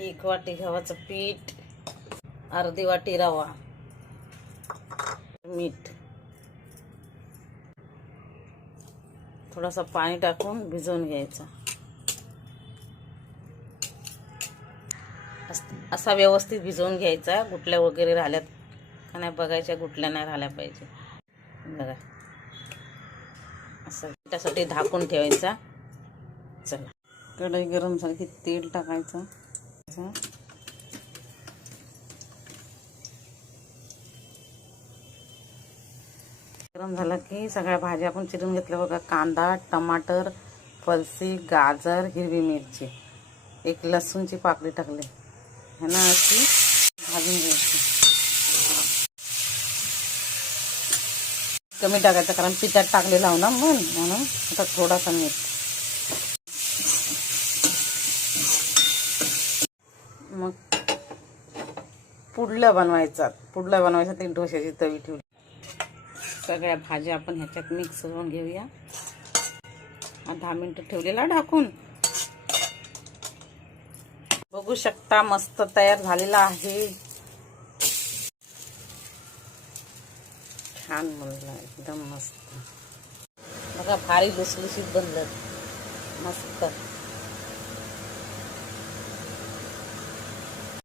1 वाटी गव्हाचं पीठ, अर्धी वाटी रवा, मीठ, थोडासा पाणी टाकून भिजवून घ्यायचा. असा व्यवस्थित भिजवून घ्यायचा. गुठल्या वगैरे राहिल्यात का नाही बघायच्या, गुठल्या नाही राहिल्या पाहिजे बघा. असं त्यासाठी झाकून ठेवायचा. चला, कढई गरम झाली की तेल टाकायचं. गरम झाला की सगळ्या भाज्या आपण चिरून घेतल्या बघा. कांदा, टमाटर, फरसी, गाजर, हिरवी मिरची, एक लसूणची पाकळी टाकली. ह्यांना अशी भाजून घ्यायची. कमी टाकायचं कारण पिठात टाकलेला हो ना म्हणून. आता थोडासा मीठ. मग पुडलं बनवायचं. डोश्याची तवी ठेवली. सगळ्या भाज्या आपण ह्याच्यात मिक्स करून घेऊया. 10 मिनिटं ठेवलेला ढाकून. बघू शकता मस्त तयार झालेला आहे. छान बनला, एकदम मस्त बघा. भारी लुसलुशीत बनलं, मस्त.